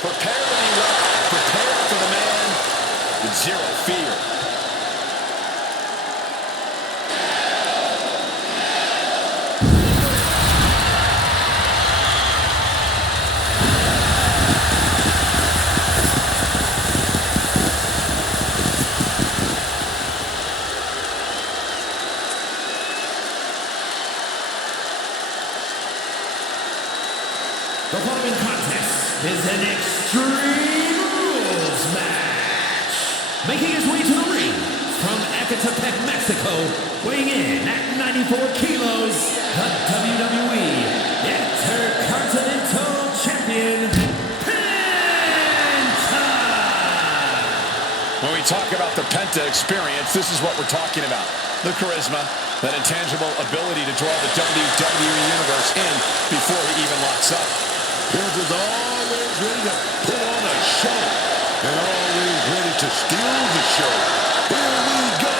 Prepare to be welcome. Prepare for the man with zero fear. The following contest is an Extreme Rules match. Making his way to the ring from Ecatepec, Mexico, weighing in at 94 kilos, the WWE Intercontinental Champion, Penta! When we talk about the Penta experience, this is what we're talking about. The charisma, that intangible ability to draw the WWE Universe in before he even locks up. Penta's always ready to put on a show and always ready to steal the show. Here we go.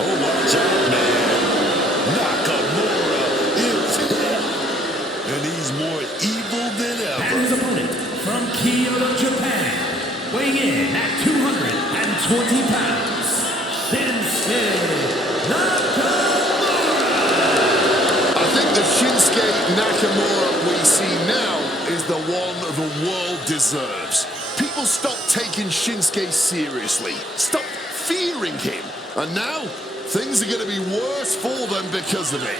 Oh, watch out, man. Nakamura is here. And he's more evil than And ever. his opponent from Kyoto, Japan, weighing in at 220 pounds, Shinsuke Nakamura! I think the Shinsuke Nakamura we see now is the one the world deserves. People stop taking Shinsuke seriously. Stop fearing him. And now, things are going to be worse for them because of it.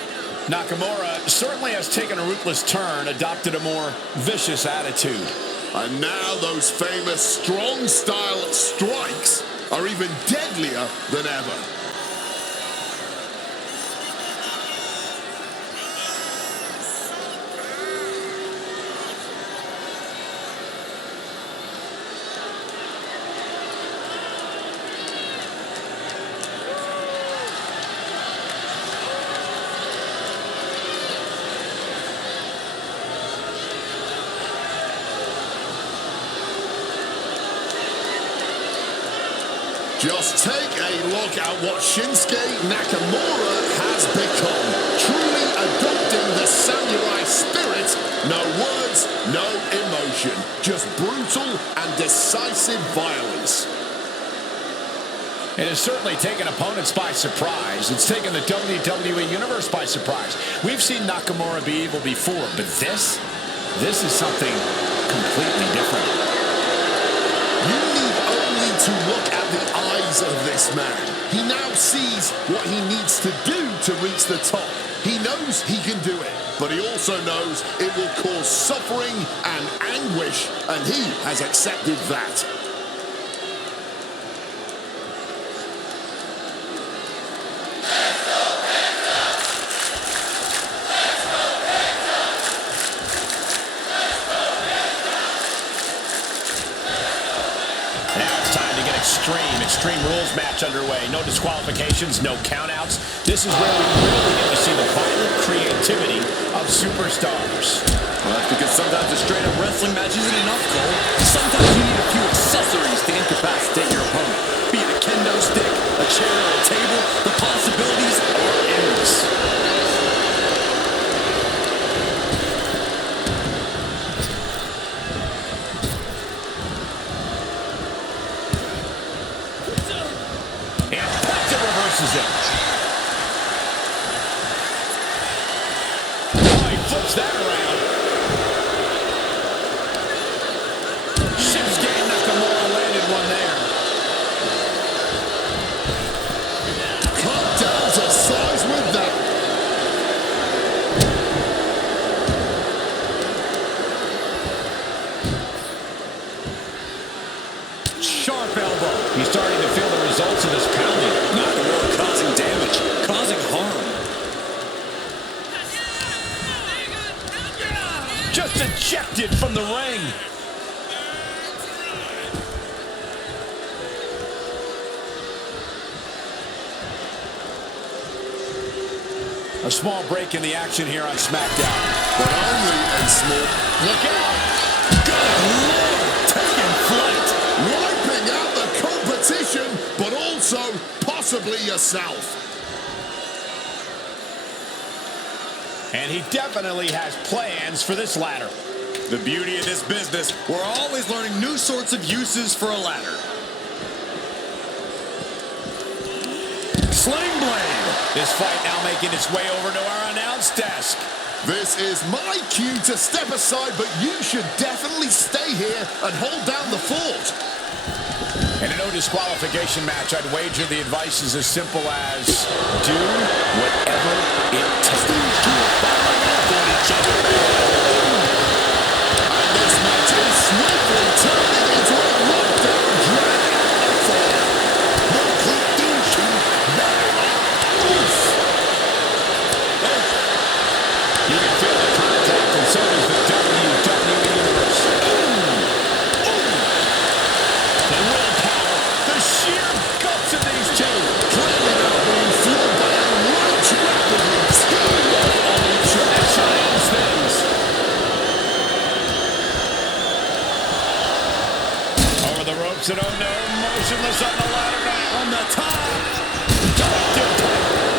Nakamura certainly has taken a ruthless turn, adopted a more vicious attitude. And now those famous strong-style strikes are even deadlier than ever. Just take a look at what Shinsuke Nakamura has become. Truly adopting the samurai spirit. No words, no emotion. Just brutal and decisive violence. It has certainly taken opponents by surprise. It's taken the WWE Universe by surprise. We've seen Nakamura be evil before, but this is something completely different. You need only to look at the eyes of this man. He now sees what he needs to do to reach the top. He knows he can do it, but he also knows it will cause suffering and anguish, and he has accepted that. Extreme Rules match underway. No disqualifications, no countouts. This is where we really get to see the violent creativity of superstars. Well, that's because sometimes a straight-up wrestling match isn't enough, Cole. Sometimes you need a few accessories to incapacitate your opponent. Be it a kendo stick, a chair, or a table, the possibilities are endless. Reverses it. Oh, he flips that around. Shinsuke Nakamura landed one there. Cut down to size with that. Sharp elbow. He's starting to feel the results of this pounding. Nakamura causing damage, causing harm. Just ejected from the ring. A small break in the action here on SmackDown. But only a small... Look out! Good Lord! Taking flight! Wiping out the competition, but also possibly yourself. And he definitely has plans for this ladder. The beauty of this business, we're always learning new sorts of uses for a ladder. Sling blade. This fight now making its way over to our announce desk. This is my cue to step aside, but you should definitely stay here and hold down the fort. In a no disqualification match, I'd wager the advice is as simple as do whatever it takes. And this match is swiftly turning into a lockdown drag-out affair. No conclusion, no rules. You can feel the contact, and so does the WWE Universe. The willpower, the sheer guts of these two. Claiming out being fueled by a right rapidly team on each other. Change things. Over the ropes and oh no, motionless on the ladder now. On the top.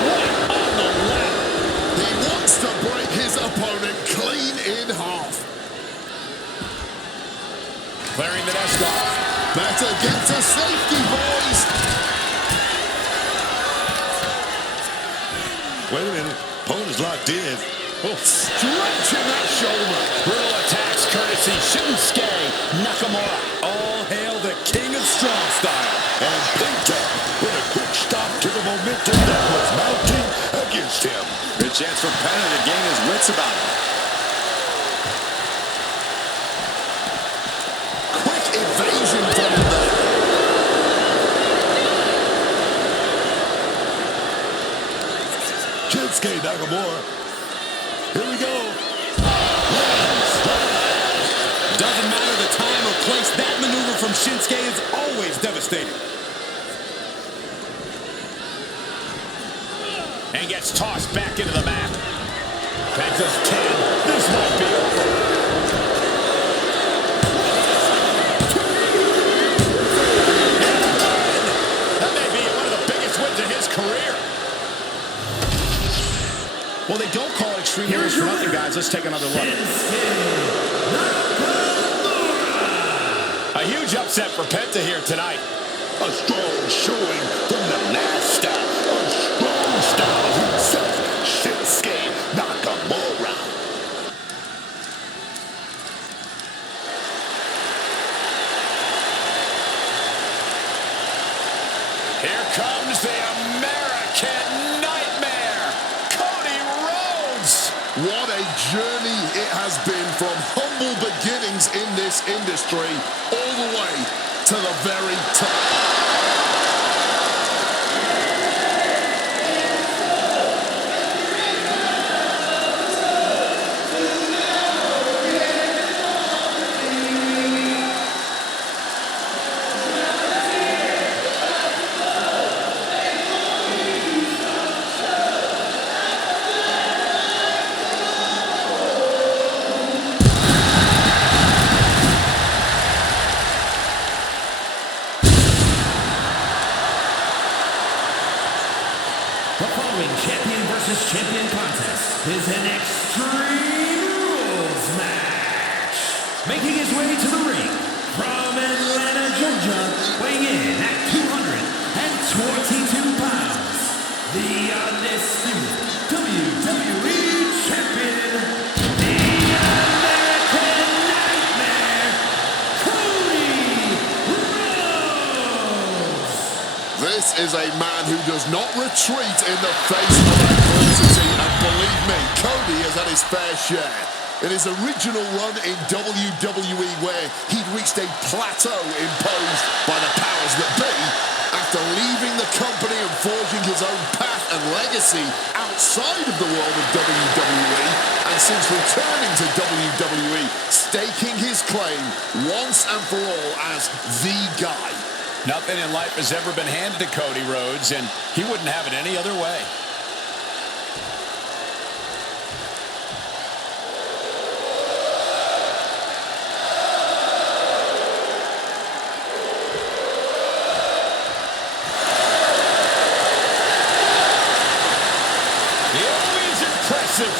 What on the ladder? He wants to break his opponent clean in half. Clearing the desk off. Better get to safety, boys. Wait a minute. Opponent's locked in. Stretching that shoulder. Brutal attacks courtesy Shinsuke Nakamura. All hail the king of strong style. And Penta with a quick stop to the momentum that was mounting against him. Good chance for Penta to gain his wits about him. Quick evasion from him there. Shinsuke Nakamura. Here we go. Doesn't matter the time or place, that maneuver from Shinsuke is always devastating. And gets tossed back into the mat. Penta's 10. This might be over. That may be one of the biggest wins of his career. Well, they don't call it extreme rules for nothing, guys. Let's take another look. A huge upset for Penta here tonight. A strong showing from the master of strong style himself, Shinsuke Nakamura. Here comes the American Nightmare, Cody Rhodes. What a journey it has been from humble beginnings in this industry all the way to the very top. The following champion versus champion contest is an Extreme Rules match. Making his way to the ring from Atlanta, Georgia, weighing in at 222 pounds, the undisputed WWE Champion, the American Nightmare, Cody Rhodes. This is a man who does not retreat in the face of adversity, and believe me, Cody has had his fair share. In his original run in WWE, where he'd reached a plateau imposed by the powers that be, after leaving the company and forging his own path and legacy outside of the world of WWE, and since returning to WWE, staking his claim once and for all as the guy. Nothing in life has ever been handed to Cody Rhodes, and he wouldn't have it any other way. aggressive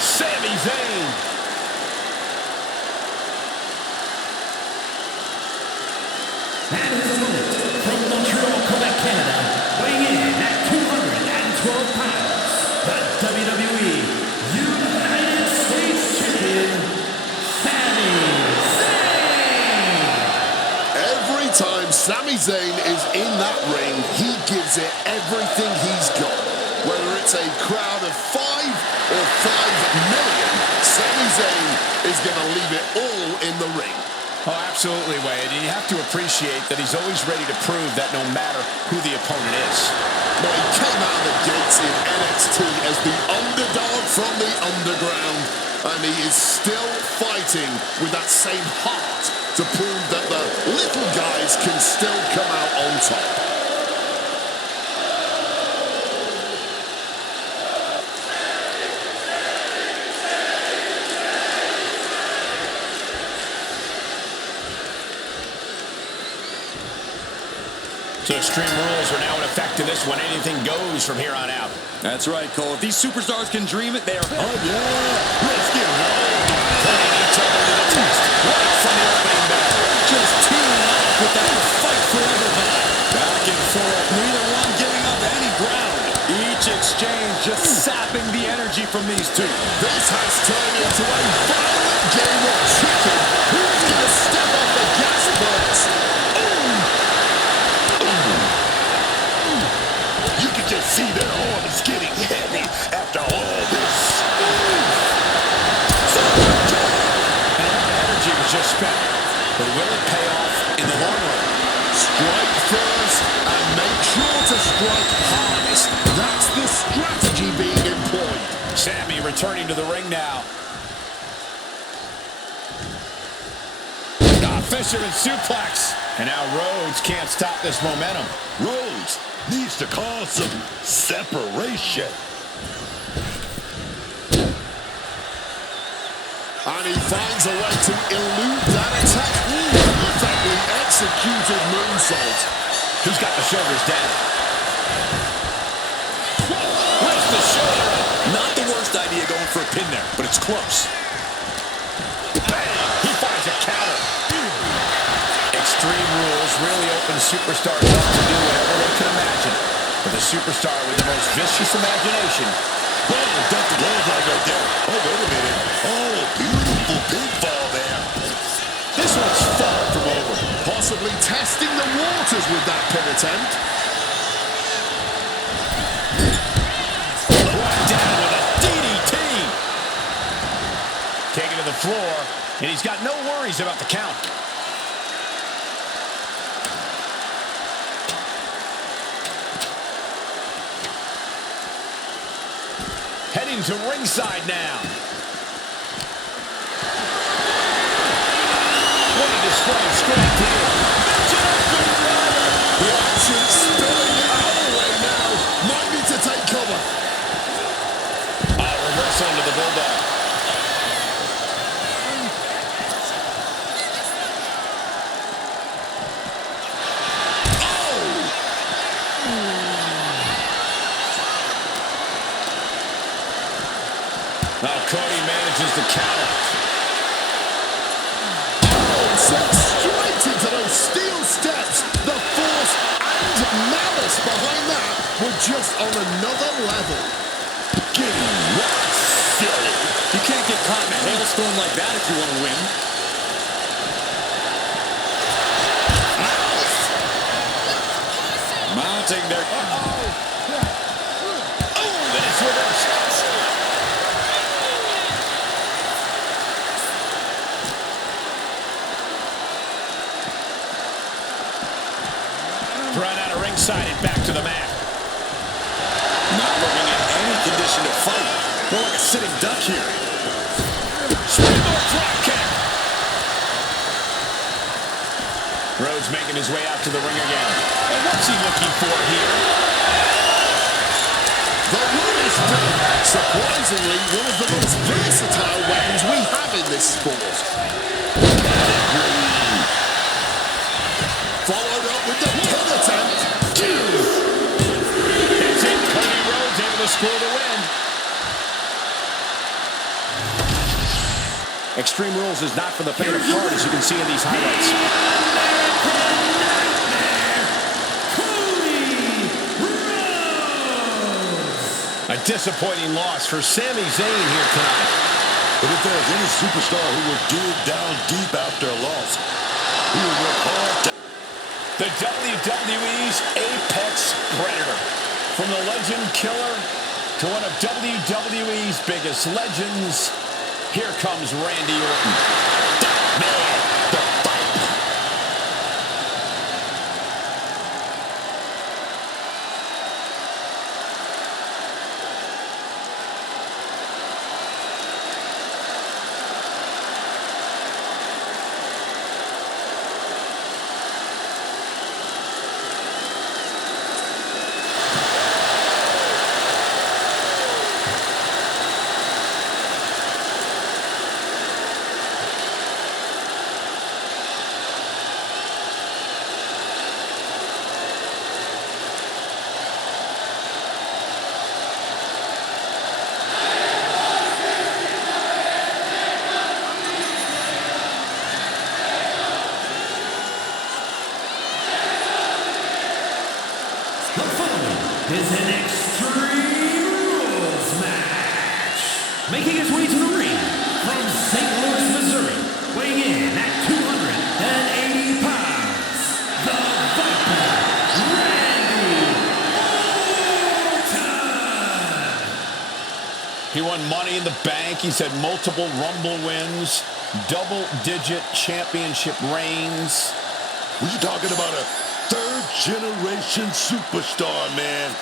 Sami Zayn. And his opponent from Montreal, Quebec, Canada, weighing in at 212 pounds, the WWE United States Champion, Sami Zayn. Every time Sami Zayn is in that ring, he gives it everything he's got. Whether it's a crowd of 5 or 5 million, Sami Zayn is going to leave it all in the ring. Oh, absolutely, Wade. And you have to appreciate that he's always ready to prove that no matter who the opponent is. Well, he came out of the gates in NXT as the underdog from the underground, and he is still fighting with that same heart to prove that the little guys can still come out on top. So Extreme Rules are now in effect in this one. Anything goes from here on out. That's right, Cole. If these superstars can dream it, they are... Oh, yeah. Let's get rolling. Putting each other to the test right from the opening bell. Just teeing off with that fight forever vibe. Back and forth, neither one giving up any ground. Each exchange just sapping the energy from these two. This has turned into a violent game of chicken. Who's going to step off the gas first? You can just see their arms getting heavy after all this. And all that energy was just spent. But will it pay off in the long run? Strike first and make sure to strike hardest. That's the strategy being employed. Sami returning to the ring now. Fisherman suplex. And now Rhodes can't stop this momentum. Rhodes needs to cause some separation. And he finds a way to elude that attack. Perfectly executed moonsault. He's got the shoulders down. Where's the shoulder? Not the worst idea going for a pin there, but it's close. Bang! He finds a counter. Extreme Rules really open superstars up to do whatever they can imagine. But the superstar with the most vicious imagination. Oh, ducked the clothesline right there. Oh, wait a minute. Oh, beautiful pinfall there. This one's far from over. Possibly testing the waters with that pin attempt. Right down with a DDT. Taken to the floor, and he's got no worries about the count. Heading to ringside now. What a display of strength here. The action spilling out of the way now. Might need to take cover. Reversal into the Bulldog. Now Cody manages to counter. Sent straight into those steel steps. The force and malice behind that were just on another level. Getting rock silly. You can't get caught in a hailstorm like that if you want to win. Mounting their... Then it's reversed. Run out of ringside and back to the mat. Not looking in any condition to fight. More like a sitting duck here. Springboard drop kick. Rhodes making his way out to the ring again. And what's he looking for here? The run is done. Surprisingly, one of the most versatile weapons we have in this sport. Followed up with the pin attempt. It's in. Cody Rhodes able to score the win. Extreme Rules is not for the faint of heart, as you can see in these highlights. A disappointing loss for Sami Zayn here tonight. But if there's any superstar who will dig down deep after a loss, he will work hard to... The WWE's Apex Predator. From the Legend Killer to one of WWE's biggest legends, here comes Randy Orton. That man, the Viper. Is an Extreme Rules match. Making his way to the ring from St. Louis, Missouri, weighing in at 280 pounds, the Viper, Randy Orton. He won Money in the Bank. He's had multiple Rumble wins, double-digit championship reigns. We're talking about a third-generation superstar, man.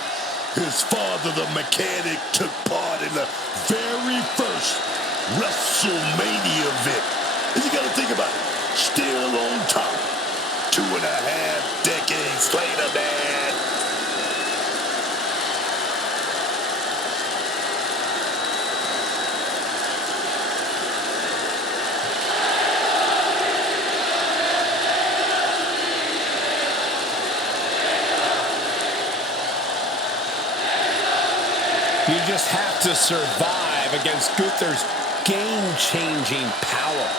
His father, the mechanic, took part in the very first WrestleMania event. And you got to think about it. Still on top. 2.5 decades later, man. You just have to survive against Gunther's game-changing power.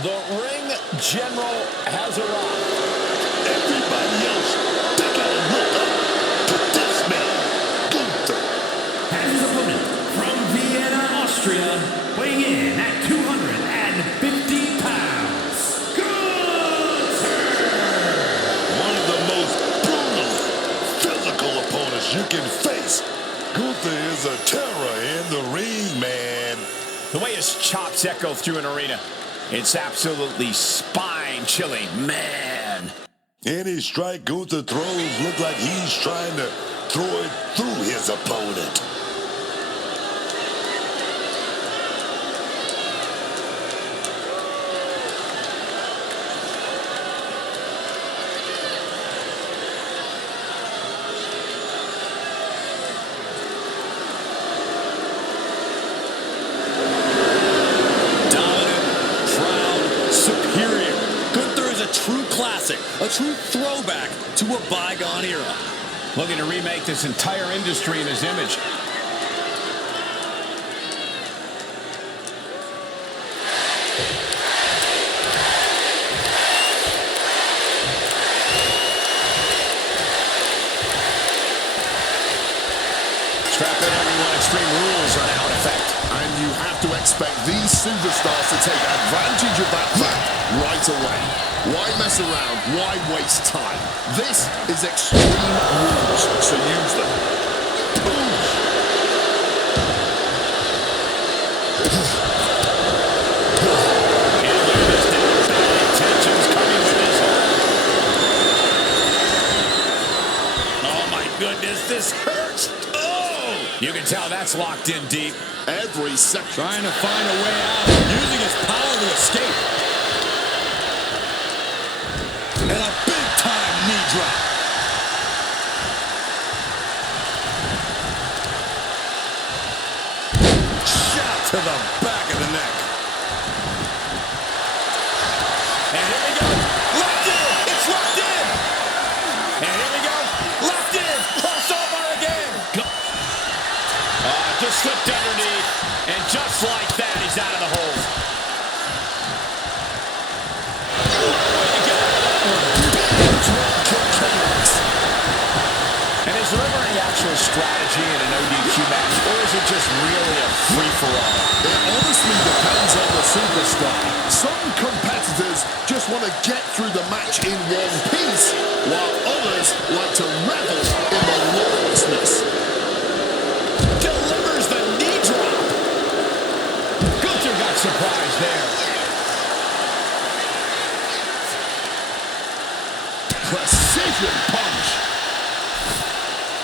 The ring general has arrived. Everybody else, they got to look up to this man, Gunther. And his opponent from Vienna, Austria, weighing in at 250 pounds, Gunther! One of the most brutal, physical opponents you can face. Gunther is a terror in the ring, man. The way his chops echo through an arena, it's absolutely spine-chilling, man. Any strike Gunther throws look like he's trying to throw it through his opponent. A true throwback to a bygone era. Looking to remake this entire industry in his image. expect these superstars to take advantage of that fact right away. Why mess around? Why waste time? This is Extreme Rules, so use them. Oh my goodness, this hurts. Oh! You can tell that's locked in deep. Every second. Trying to find a way out, using his power to escape. And a big-time knee drop. Shot to the back of the neck. And here we go. Locked in. It's locked in. And here we go. Locked in. Crossover again. Just slipped underneath. And just like that, he's out of the hold. And is there ever any actual strategy in an ODQ match, or is it just really a free-for-all? It honestly depends on the superstar. Some competitors just want to get through the match in one piece, while others like to revel in the lawlessness. Delivers the knee drop. Gunther got surprised there. Precision punch.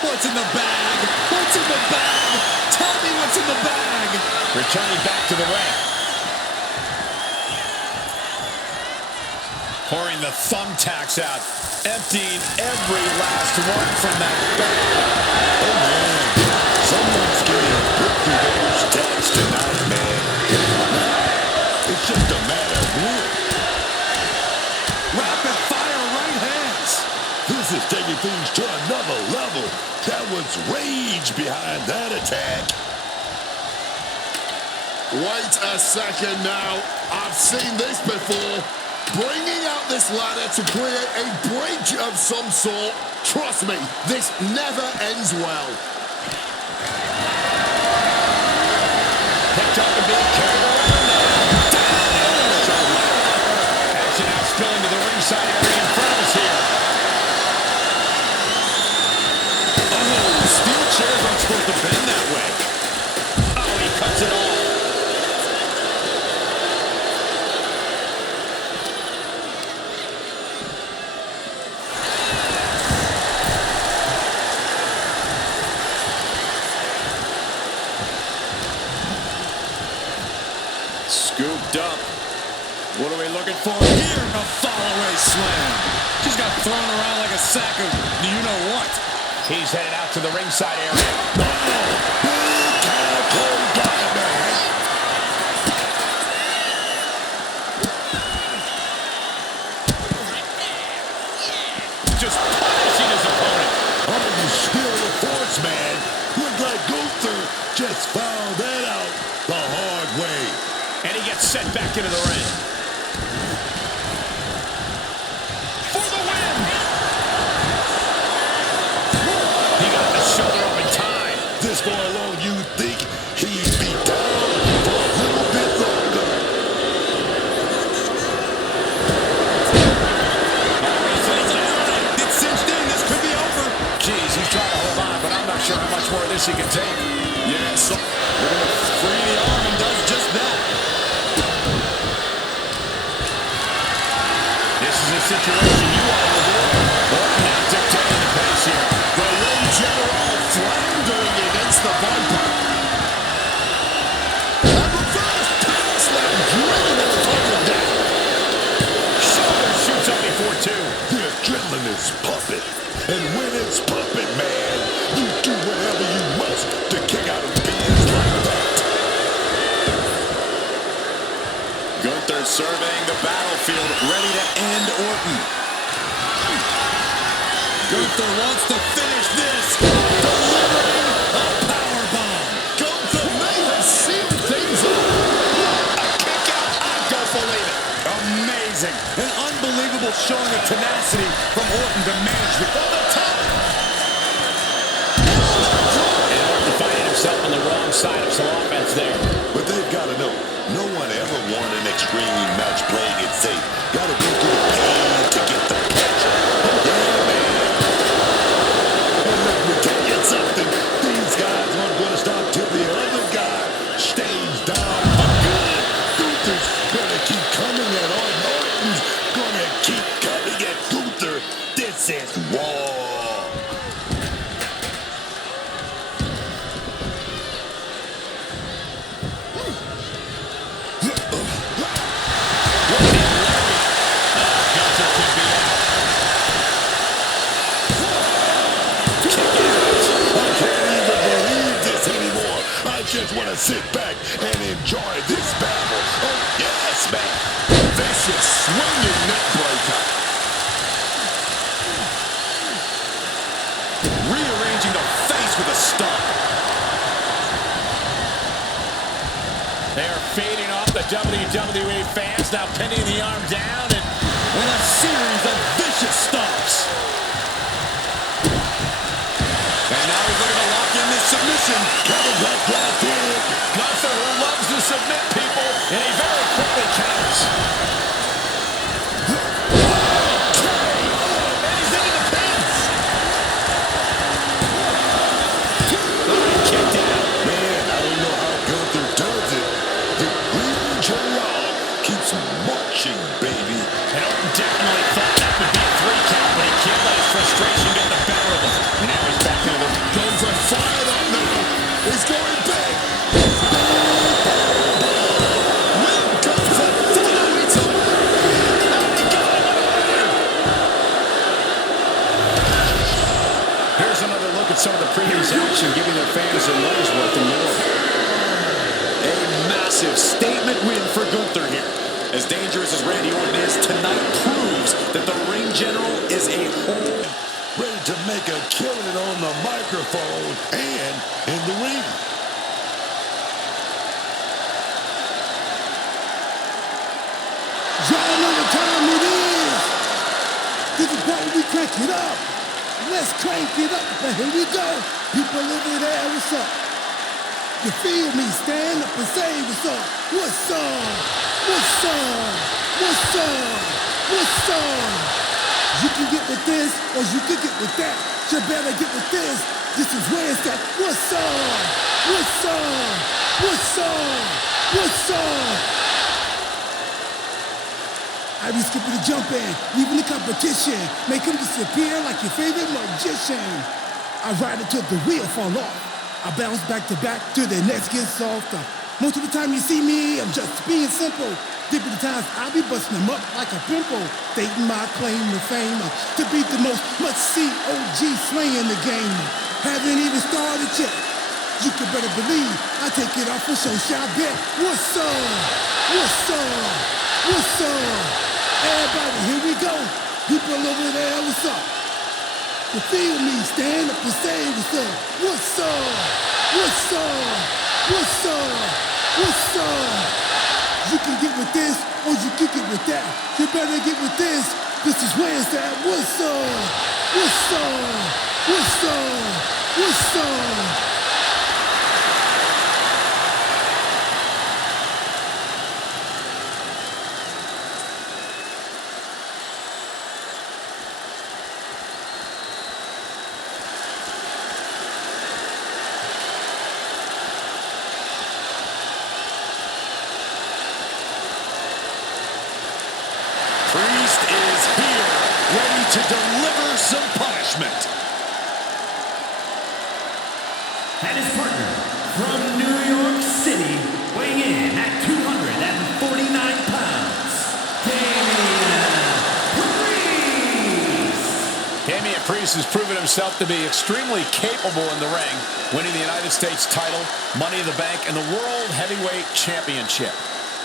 What's in the bag? What's in the bag? Tell me what's in the bag. Returning back to the ring. Pouring the thumbtacks out. Emptying every last one from that bag. Oh, man. Someone's getting put through those tags tonight, man. It's just a matter of when. Rapid fire right hands. This is taking things to another level. That was rage behind that attack. Wait a second now. I've seen this before. Bringing out this ladder to create a bridge of some sort. Trust me, this never ends well. Picked up and being carried around now. Action now spilling to the ringside area in front of us here. Oh, steel chairs aren't supposed to bend that way. Oh, he cuts it off. Scooped up. What are we looking for here? A fall-away slam. Just got thrown around like a sack of you-know-what. He's headed out to the ringside area. Just punishing his opponent. Oh, you still the force, man. Look like Gunther just found that out the hard way. And he gets sent back into the ring. For the win! He got the shoulder up in time. This far along, you think he'd be down for a little bit longer. It's cinched in. This could be over. Jeez, he's trying to hold on, but I'm not sure how much more of this he can take. Yes. Free the arm and does just that. This is a situation you want to avoid. Orton now dictating the pace here. The ring general floundering against the Viper. And reverse power slam driven the opponent down. Shoulder shoots up before two. The adrenaline is pumping. And when it's pumping, man, you do whatever you must to kick out of beings like that. Gunther surveying the battlefield, ready to end Orton. Gunther wants to finish this, delivering a powerbomb. Gunther may have sealed things up. A kick out. I don't believe it. Amazing. An unbelievable showing of tenacity from Orton to manage the top. And Orton finding himself on the wrong side of some offense there. But they've got to know just want to sit back and enjoy this battle. Oh, yes, man. Vicious swinging neck breaker. Rearranging the face with a stomp. They are fading off the WWE fans, now pinning the arm down and a series of vicious stomps. And now he's looking to lock in this submission. Coming back locked in. Gunther, who loves to submit people, and he very quickly counters. And he's into the pins. Kicked out. Man, I don't know how Gunther does it. The green Gerard keeps marching, baby. And Orton definitely thought that would be a 3 count, but he can't let his frustration get the better of him. And now he's back into the... Gunther fired up now. He's going back. Here's another look at some of the previous action, giving their fans their money's worth and more. A massive statement win for Gunther here. As dangerous as Randy Orton is, tonight proves that the ring general is a whole... Ready to make a killing on the microphone and in the ring. Y'all know what time it is. This is part where we crank it up. Let's crank it up. Now here we go. People over there, what's up? You feel me? Stand up and say what's up. What's up? What's up? What's up? What's up? You can get with this or you can get with that. You better get with this. This is where it's at. What's up? What's up? What's up? What's up? I be skipping the jumping, leaving the competition, make him disappear like your favorite magician. I ride until the wheel fall off. I bounce back to back till the next gets softer. Most of the time you see me, I'm just being simple. Different times I be busting them up like a pimple. Stating my claim to fame to be the most must-see OG slaying the game. Haven't even started yet. You can better believe I take it off for show, shall bet. What's up? What's up? What's up? Everybody, here we go. People over there, what's up? You feel me? Stand up and say what's up. What's up? What's up? What's up? What's up? You can get with this or you can get with that. You better get with this. This is where it's at. What's up? What's up? What's up? What's up? Priest is here, ready to deliver some punishment. And his partner from New York City, weighing in at 249 pounds, Damian Priest has proven himself to be extremely capable in the ring, winning the United States title, Money in the Bank, and the World Heavyweight Championship.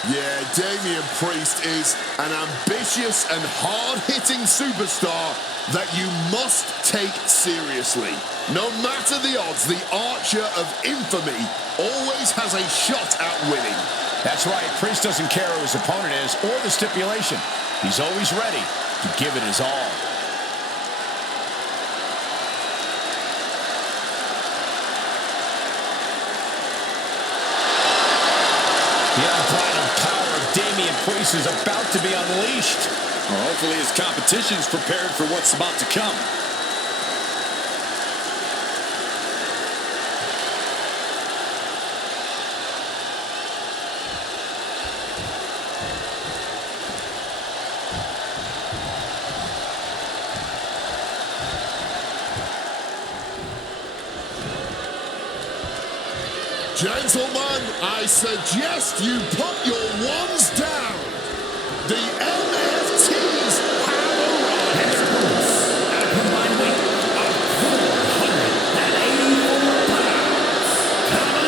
Yeah, Damian Priest is an ambitious and hard-hitting superstar that you must take seriously. No matter the odds, the Archer of Infamy always has a shot at winning. That's right, Priest doesn't care who his opponent is or the stipulation. He's always ready to give it his all. The unbridled power of Damian Priest is about to be unleashed. Well, hopefully his competition is prepared for what's about to come. Gentlemen, I suggest you put your wands down. The MFTs have arrived. at a combined weight of 484 pounds. Come on,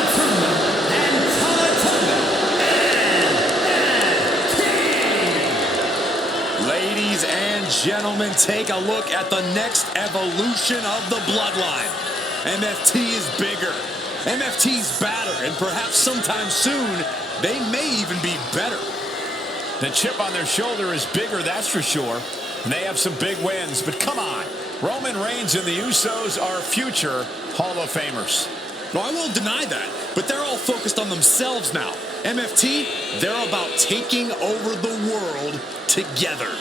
gentlemen, take a look at the next evolution of the bloodline. MFT is bigger. MFT's badder, and perhaps sometime soon, they may even be better. The chip on their shoulder is bigger, that's for sure. And they have some big wins, but come on. Roman Reigns and the Usos are future Hall of Famers. No, I won't deny that, but they're all focused on themselves now. MFT, they're about taking over the world together.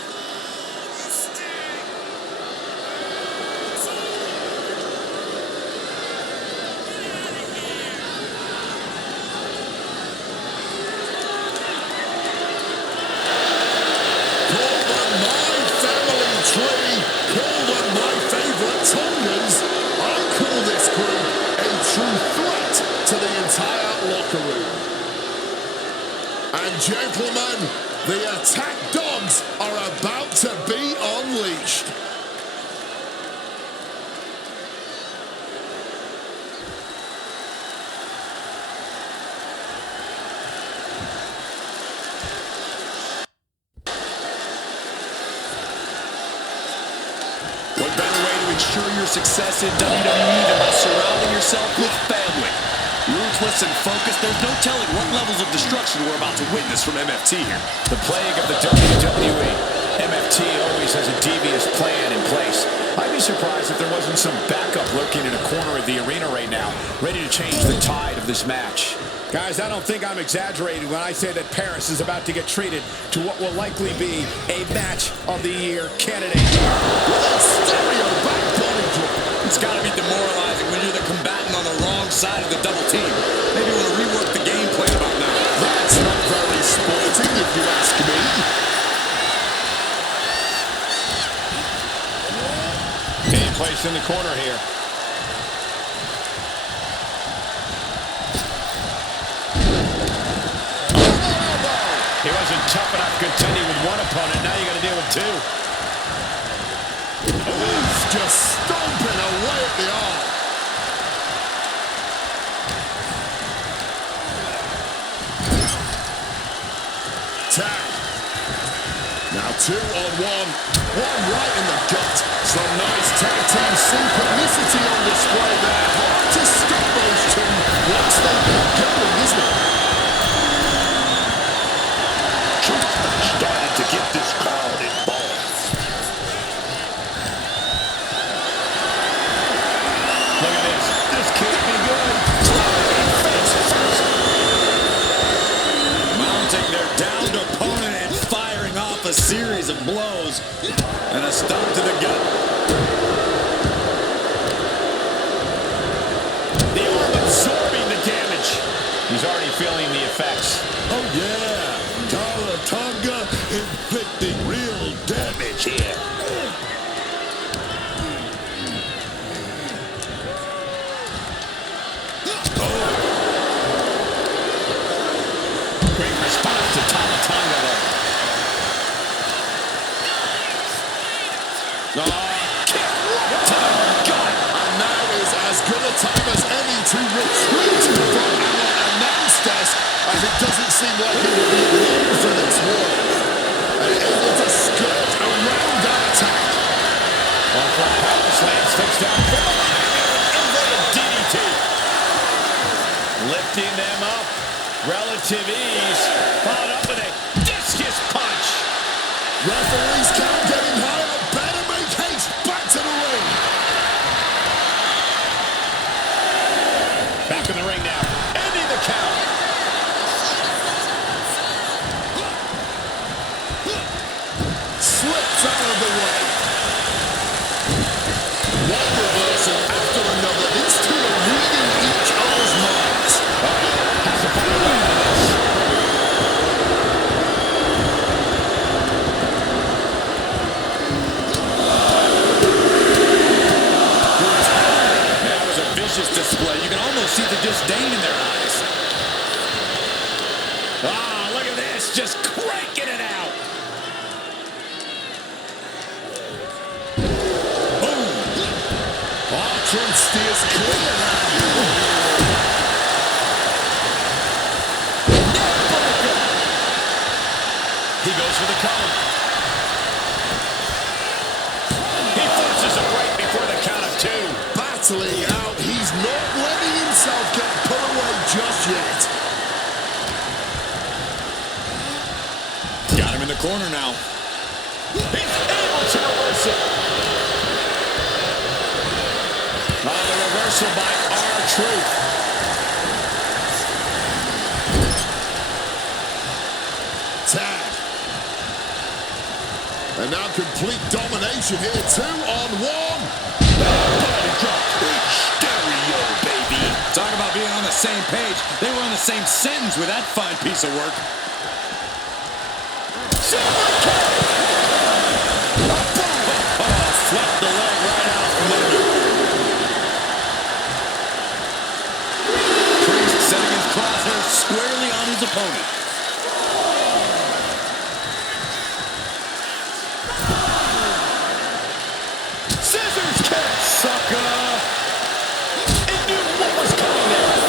Gentlemen, the attack dogs are about to be unleashed. What better way to ensure your success in WWE than by surrounding yourself with family? Ruthless and focused, there's no telling what levels of destruction we're about to witness from MFT here. The plague of the WWE. MFT always has a devious plan in place. I'd be surprised if there wasn't some backup lurking in a corner of the arena right now, ready to change the tide of this match. Guys, I don't think I'm exaggerating when I say that Paris is about to get treated to what will likely be a match of the year candidate. It's got to be demoralizing when you're the combatant on the wrong side of the double team. Maybe you want to rework the game plan about now. That's not very sporting, if you ask me. Being placed in the corner here. He wasn't tough enough contending with one opponent. Now you got to deal with two. He's just stomping away at the arm. Tag. Now 2-on-1. One right in the gut. Some nice tag team synchronicity on display there. Hard to stop those two once they get going, isn't it? Starting to get this crowd involved. Look at this. This can't be good. Mounting their downed opponent and firing off a series of blows. And a stomp to the gut. The arm absorbing the damage. He's already feeling the effects. Oh yeah, Tonga inflicting real damage here. Great response to Tonga there. Kick right to the gut. And now is as good a time as any to retreat from our announce desk, as it doesn't seem like it will be long for this war. And able to skirt around that attack. One for a power slam, steps down. Inverted DDT. Lifting them up. Relative ease. Followed up with a discus punch. Referees count getting higher. Better make haste. Back to the ring. Back in the ring now. Ending the count. Slips out of the way. One reversal after another. These two are reading each other's minds. Has to find a way out of this. That was a vicious display. You can almost see the disdain in their eyes. Ah, look at this. Just cranking it out. Bartram steers clear now. He goes for the cover. corner now. He's able to reverse it. Oh, the reversal by R-Truth. Tag. And now complete domination here. 2-on-1. Body drop. Big stereo, baby. Talk about being on the same page. They were on the same sentence with that fine piece of work. Swept the leg right out from under. Priest setting his crosshairs squarely on his opponent. Scissors kick. Sucker. He knew what was coming there.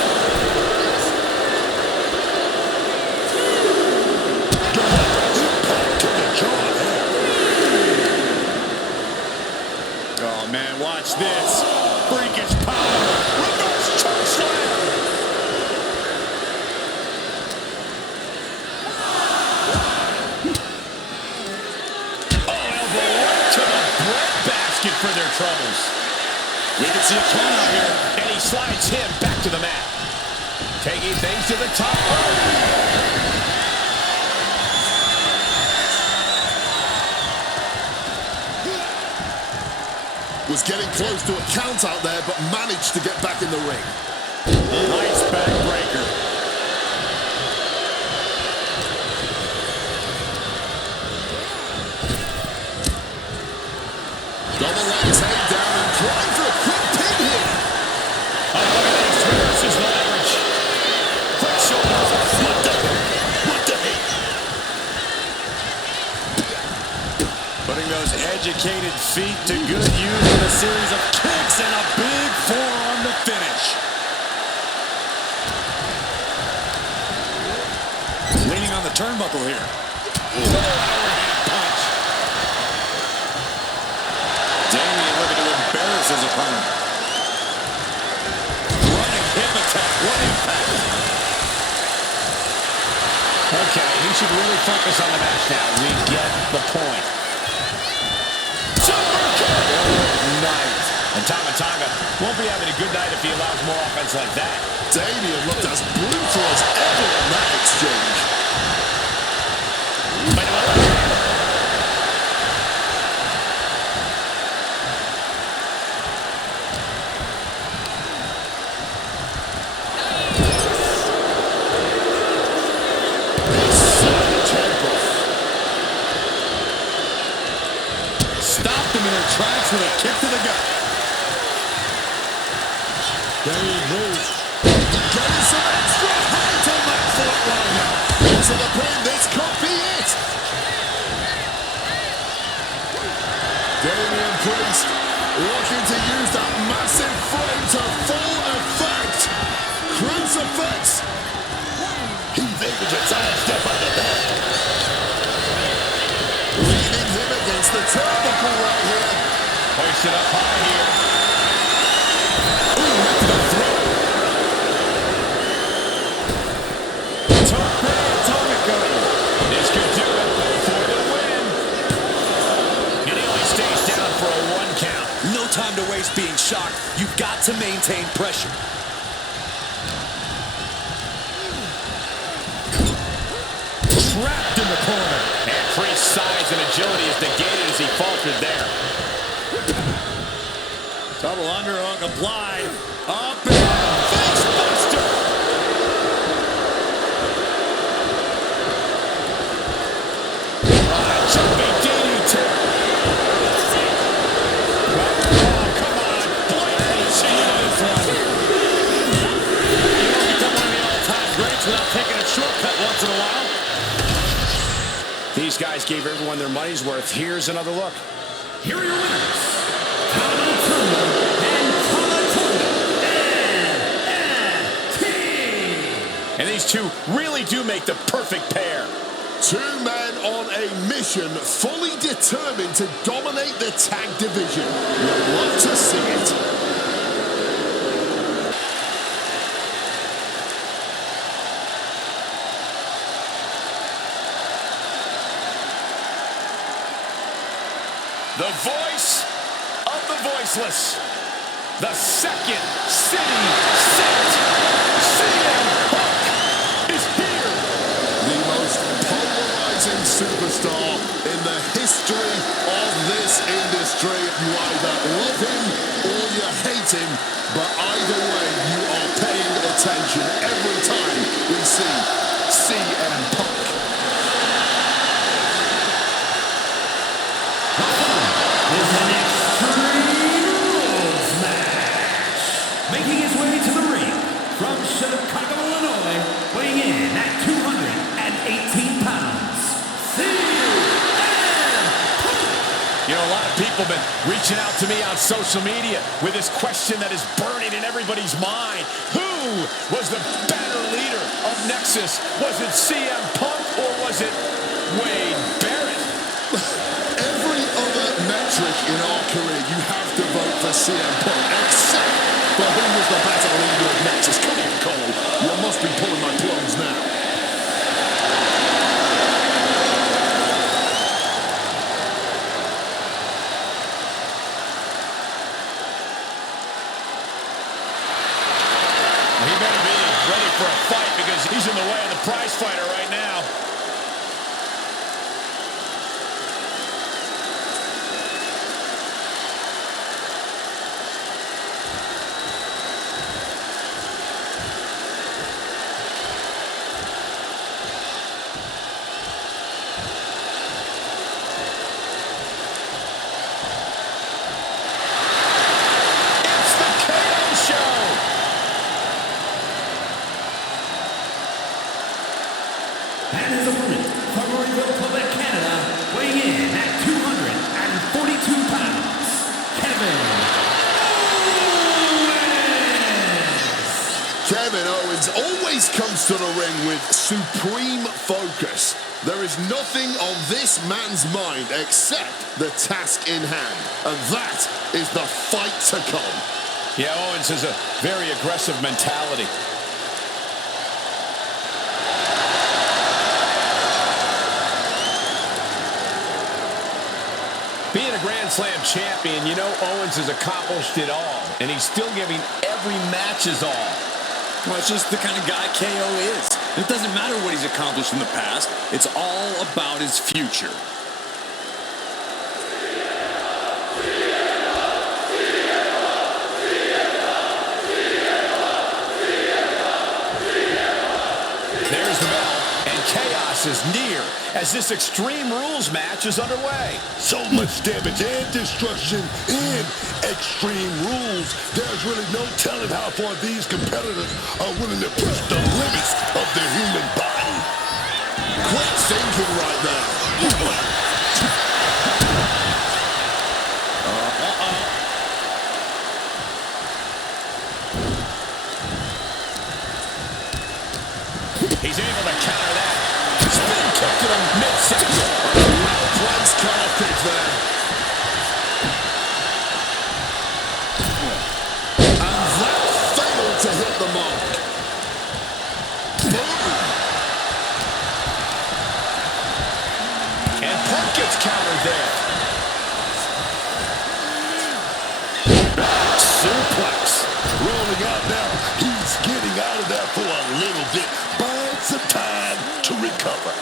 Oh, man, watch this. Freakish power. Reverse choke slam. Oh, elbow right to the breadbasket for their troubles. We can see a count out here. And he slides him back to the mat. Taking things to the top rope. Was getting close to a count out there, but managed to get back in the ring. Nice backbreaker. Double leg takedown and trying for a quick pin here. Oh, look at these reverses the leverage. Quick shoulder. What the heck? What the heck? Putting those educated feet to good use with a series of kicks and a big forearm to finish. Leaning on the turnbuckle here. Overhand punch. Damien looking to embarrass his opponent. Running hip attack. What impact. Okay, he should really focus on the match now. We get the point. Night. And Tonga won't be having a good night if he allows more offense like that. Damien looked as brutal as ever in that exchange. Stopped them in their tracks with a kick to the gut. Damien moves. Getting some extra height on that foot line. Into the pin. This could be it. Damien Priest looking to use that massive frame to full effect. Crucifix. He's able to sidestep under that. Leading him against the turnbuckle right here. Hoisted up high here. Ooh, right to the throat. Atomico. This could do it for the win. And he only stays down for a 1 count. No time to waste being shocked. You've got to maintain pressure. Trapped in the corner. And Priest's size and agility is negated as he faltered there. Double underhook applied. Up and face buster. Jumping DDT. Oh, come on. Blatant cheese. You don't become one of the all-time greats without taking a shortcut once in a while. These guys gave everyone their money's worth. Here's another look. Here are your winners, Tonga and NXT. And these two really do make the perfect pair. Two men on a mission, fully determined to dominate the tag division. You'll love to see it. The voice of the voiceless. The second city set. CM Punk is here. The most polarizing superstar in the history of this industry. You either love him or you hate him, but either way, you are paying attention every time we see CM Punk. Is an Extreme Rules match. Making his way to the ring from Chicago, Illinois, weighing in at 218 pounds, CM Punk. You know, a lot of people have been reaching out to me on social media with this question that is burning in everybody's mind. Who was the better leader of Nexus? Was it CM Punk or was it Wade Barrett? Every other metric in our career, you have to vote for CM Punk, except for who was the better leader of Nexus. Come on, Cole. You must be pulling my clothes now. He better be ready for a fight because he's in the way of the prize fighter right now. It's the KO Show. And his opponent from Louisville, Quebec, Canada, weighing in at 242 pounds, Kevin Owens. Kevin Owens always comes to the ring with supreme focus. There is nothing on this man's mind except the task in hand, and that is the fight to come. Yeah, Owens has a very aggressive mentality. Being a Grand Slam champion, you know Owens has accomplished it all, and he's still giving every match his all. Well, it's just the kind of guy KO is. It doesn't matter what he's accomplished in the past. It's all about his future. There's the bell, and chaos is near as this Extreme Rules match is underway. So much damage and destruction in Extreme Rules. There's really no telling how far these competitors are willing to push the limits of the human body. Quick thinking right now. He's able to counter that. Spin kick to the midsection. Well-placed calf kick there. And that failed to hit the mark. Boom. And Punk gets countered there. Suplex. Rolling out now. He's getting out of there for a little bit. Buying some time to recover.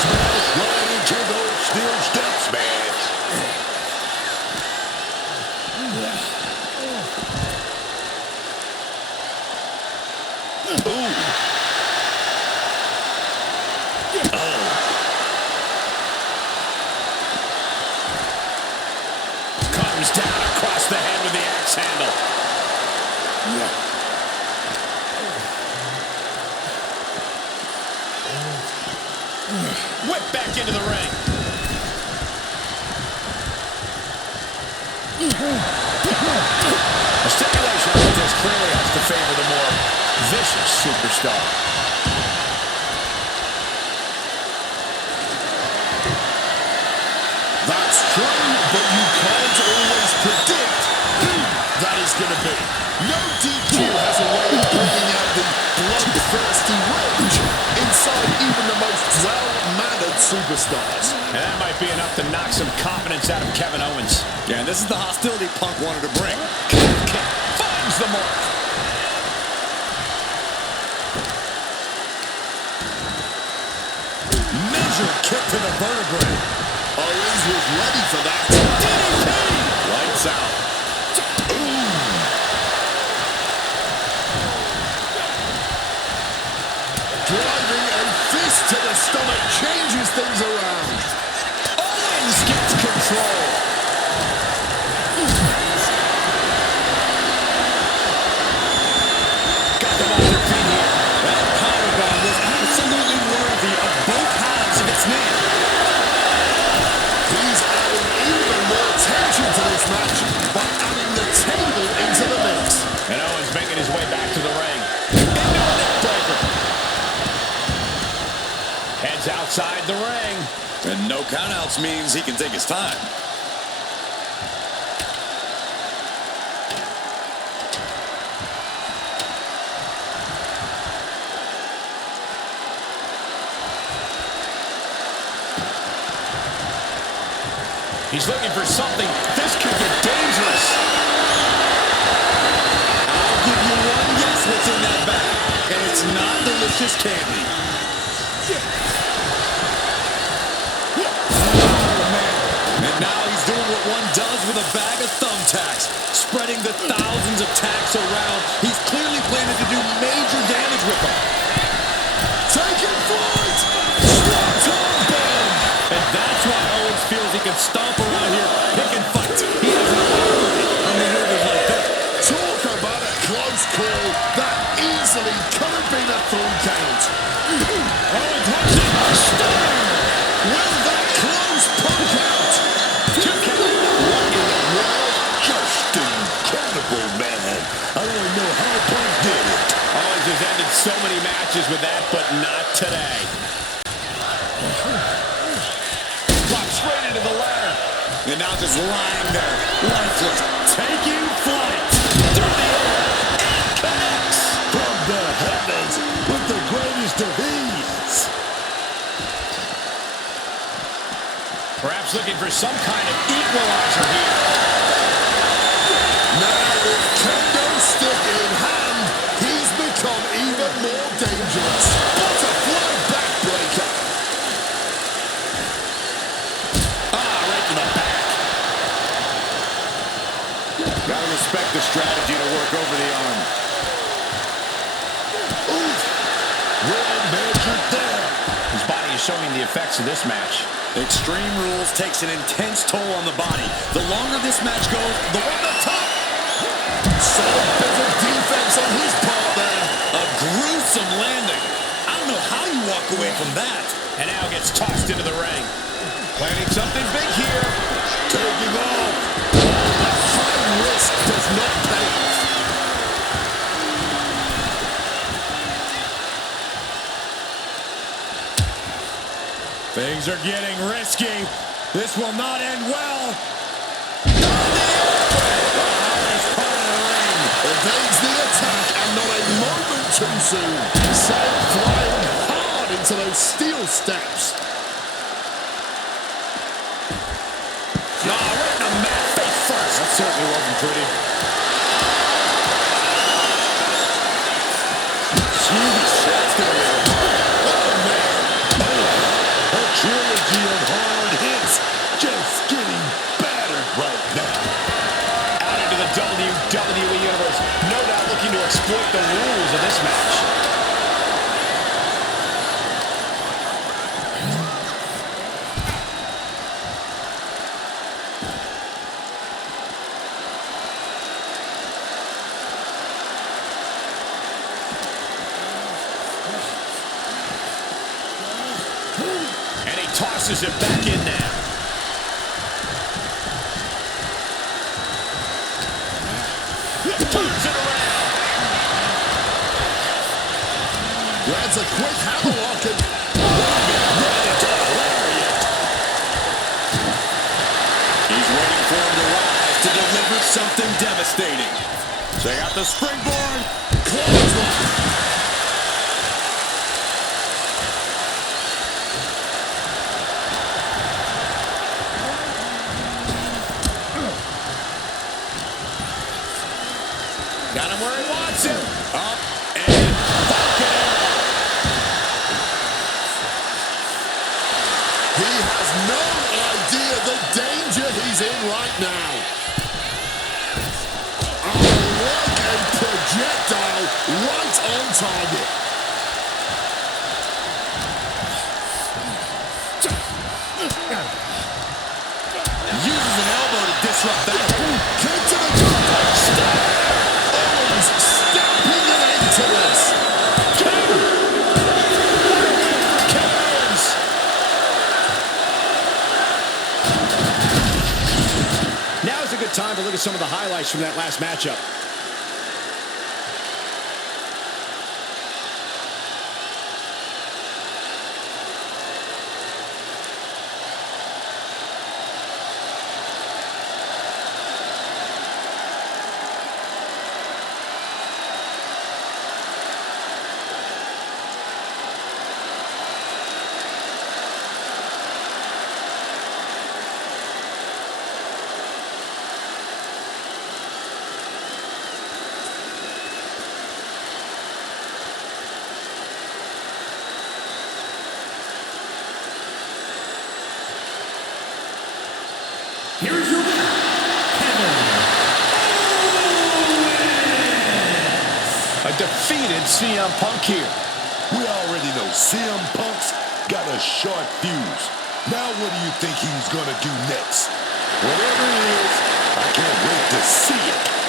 Smash right into those steel steps, man. Ooh. Comes down across the head with the axe handle. Whip back into the ring. A stipulation like this clearly has to favor the more vicious superstar. That's true, but you can't always predict who that is going to be. No DQ has a way superstars. And that might be enough to knock some confidence out of Kevin Owens. Yeah, and this is the hostility Punk wanted to bring. Kick finds the mark. Major kick to the vertebrae. Owens was ready for that. DDT! Lights out. Driving a fist to the stomach changes things around. Owens gets control. Got them on their feet here. That powerbomb was absolutely worthy of both halves of its name. He's adding even more tension to this match by adding the table into the mix. And Owens making his way back to the ring. Into a neckbreaker. Heads outside the ring. And no countouts means he can take his time. He's looking for something. This could get dangerous. I'll give you one guess what's in that bag, and it's not delicious candy. And now he's doing what one does with a bag of thumbtacks, spreading the thousands of tacks around. He's clearly planning to do major damage with them. Taking flight! Swanton bomb! And that's why Owens feels he can stomp around here, picking fights. He has an armory on maneuvers like that. Talk about a close call. That easily could have been a 3 count. Owens has it. Stunner. Will that close Punk out? 2 count. What in the world? Just incredible, man. I don't even know how Punk did it. Owens has ended so many matches with that, but not today. Drops straight into the ladder. And now just lying there, lifeless, taking flight through the air, and connects. From the heavens with the greatest of ease. Perhaps looking for some kind of equalizer here. Now with kendo stick in hand, he's become even more dangerous. Butterfly backbreaker. Right to the back. Gotta respect the strategy to work over the arm. Oof. Well measured there. His body is showing the effects of this match. Extreme Rules takes an intense toll on the body. The longer this match goes, the more the top. Solid bit of defense on his part there. A gruesome landing. I don't know how you walk away from that. And now gets tossed into the ring. Planning something big here. Taking off. High risk does not pay off. Things are getting risky. This will not end well. Evades the attack and not a moment too soon. Sent flying hard into those steel steps. Right in the mat, face first. That certainly wasn't pretty. Jeez, that's gonna be A trilogy of hard hits just getting battered right now. Out into the WWE Universe. No doubt looking to exploit the rules of this match. And he tosses it back in now. Turns it around. Lands a quick hammerlock and He's waiting for him to rise to deliver something devastating. Check out the springboard. Got him where he wants him. Up and pocket. He has no idea the danger he's in right now. Oh, like a projectile right on target. Uses an elbow to disrupt that. Kick to the top. Owens stamping an end to this. Now's a good time to look at some of the highlights from that last matchup. Here is your winner, Kevin Owens. A defeated CM Punk here. We already know CM Punk's got a short fuse. Now what do you think he's gonna do next? Whatever it is, I can't wait to see it.